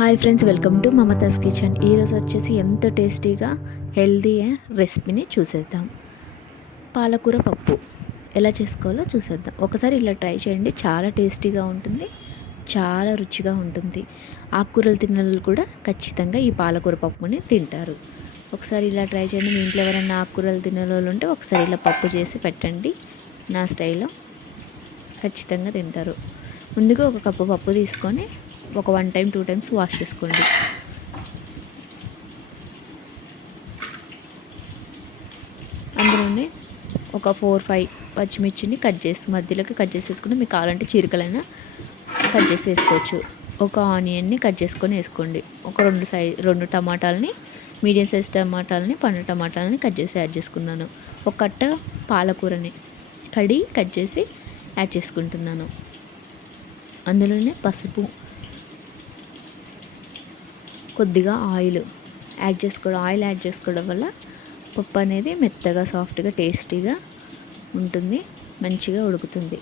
Hi friends, welcome to Mamata's kitchen. ఈరోజు వచ్చేసి ఎంతో టేస్టీగా హెల్తీ రెసిపీని చూసేద్దాం. పాలకూర పప్పు ఎలా చేసుకోవాలో చూసేద్దాం. ఒకసారి ఇలా ట్రై చేయండి, చాలా టేస్టీగా ఉంటుంది, చాలా రుచిగా ఉంటుంది. ఆకుకూరలు తిన్నలు కూడా ఖచ్చితంగా ఈ పాలకూర పప్పుని తింటారు. ఒకసారి ఇలా ట్రై చేయండి. మీ ఇంట్లో ఎవరైనా ఆకుకూరలు తినే వాళ్ళు ఉంటే ఒకసారి ఇలా పప్పు చేసి పెట్టండి. నా స్టైల్లో ఖచ్చితంగా తింటారు. ముందుగా ఒక కప్పు పప్పు తీసుకొని ఒక 1 టైం 2 టైమ్స్ వాష్ చేసుకోండి. అందులోనే ఒక 4-5 పచ్చిమిర్చిని మధ్యలోకి కట్ చేసేసుకుని, మీకు కావాలంటే చీరికలైనా కట్ చేసి వేసుకోవచ్చు. ఒక ఆనియన్ని కట్ చేసుకొని వేసుకోండి. ఒక 2 టమాటాలని, మీడియం సైజ్ టమాటాలని, పండు టమాటాలని కట్ చేసి యాడ్ చేసుకున్నాను. ఒక కట్ట పాలకూరని కట్ చేసి యాడ్ చేసుకుంటున్నాను. అందులోనే పసుపు, కొద్దిగా ఆయిల్ యాడ్ చేసుకోవడం వల్ల పప్పు అనేది మెత్తగా, సాఫ్ట్గా, టేస్టీగా ఉంటుంది, మంచిగా ఉడుకుతుంది.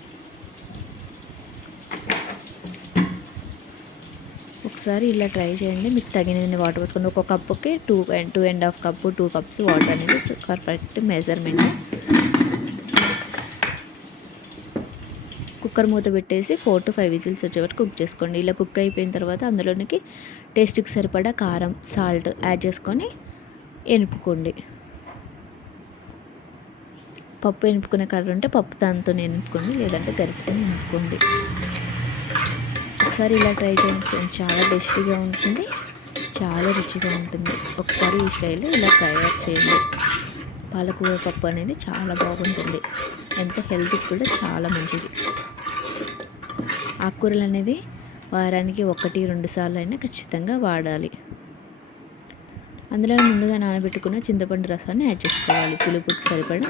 ఒకసారి ఇలా ట్రై చేయండి. మీకు తగినన్ని వాటర్ పోసుకోండి. ఒక కప్పుకి 2.5 కప్పు 2 కప్స్ వాటర్ అనేది పర్ఫెక్ట్ మెజర్మెంట్. కుక్కర్ మూత పెట్టేసి 4 to 5 విజిల్స్ వచ్చే వరకు కుక్ చేసుకోండి. ఇలా కుక్ అయిపోయిన తర్వాత అందులోనికి టేస్ట్కి సరిపడా కారం, సాల్ట్ యాడ్ చేసుకొని ఎనుపుకోండి. పప్పు ఎనుపుకునే కర్ర ఉంటే పప్పు దాంతో ఎనుపుకోండి, లేదంటే గరిటెతో ఎనుపుకోండి. ఒకసారి ఇలా ట్రై చేయండి ఫ్రెండ్స్, చాలా టేస్టీగా ఉంటుంది, చాలా రుచిగా ఉంటుంది. ఒకసారి ఈ స్టైల్లో ఇలా తయారు చేయండి. పాలకూర పప్పు అనేది చాలా బాగుంటుంది, ఎంతో హెల్త్కి కూడా చాలా మంచిది. ఆకుకూరలు అనేది వారానికి 1-2 సార్లు అయినా ఖచ్చితంగా వాడాలి. అందులో ముందుగా నానబెట్టుకున్న చింతపండు రసాన్ని యాడ్ చేసుకోవాలి. పులుపుకి సరిపడా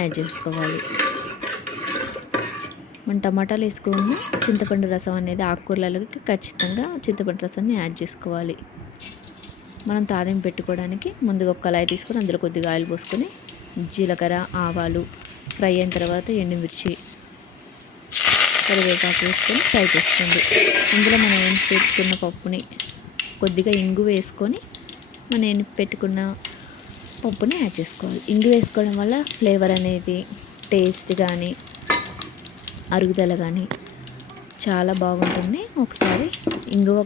యాడ్ చేసుకోవాలి. మనం టమాటాలు వేసుకున్న చింతపండు రసం అనేది ఆకుకూరలకి ఖచ్చితంగా చింతపండు రసాన్ని యాడ్ చేసుకోవాలి. మనం తాలింపు పెట్టుకోవడానికి ముందుగా ఒక కళాయి తీసుకొని అందులో కొద్దిగా ఆయిల్ పోసుకొని జీలకర్ర, ఆవాలు ఫ్రై అయిన తర్వాత ఎండుమిర్చి, కరివేపాకు వేసుకొని ఫ్రై చేసుకోండి. అందులో మనం పెట్టుకున్న పప్పుని కొద్దిగా ఇంగు వేసుకొని మనం పెట్టుకున్న పప్పుని యాడ్ చేసుకోవాలి. ఇంగు వేసుకోవడం వల్ల ఫ్లేవర్ అనేది, టేస్ట్ కానీ, అరుగుదల కానీ చాలా బాగుంటుంది. ఒకసారి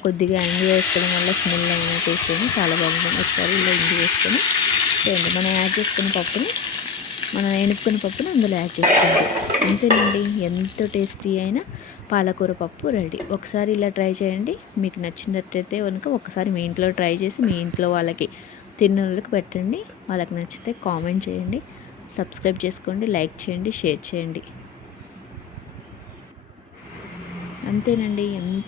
కొద్దిగా ఇంగు వేసుకోవడం వల్ల స్మెల్ అయినా టేస్ట్ అయినా చాలా బాగుంటుంది. ఒకసారి ఇలా ఇంగు వేసుకొని చేయండి. మనం ఎనుపుకున్న పప్పుని అందులో యాడ్ చేసుకోండి. అంతేనండి, ఎంతో టేస్టీ అయిన పాలకూర పప్పు రెడీ. ఒకసారి ఇలా ట్రై చేయండి. మీకు నచ్చినట్లయితే కనుక ఒకసారి మీ ఇంట్లో ట్రై చేసి మీ ఇంట్లో వాళ్ళకి తిన్నోళ్ళకి పెట్టండి. వాళ్ళకి నచ్చితే కామెంట్ చేయండి, సబ్స్క్రైబ్ చేసుకోండి, లైక్ చేయండి, షేర్ చేయండి. అంతేనండి, ఎంతో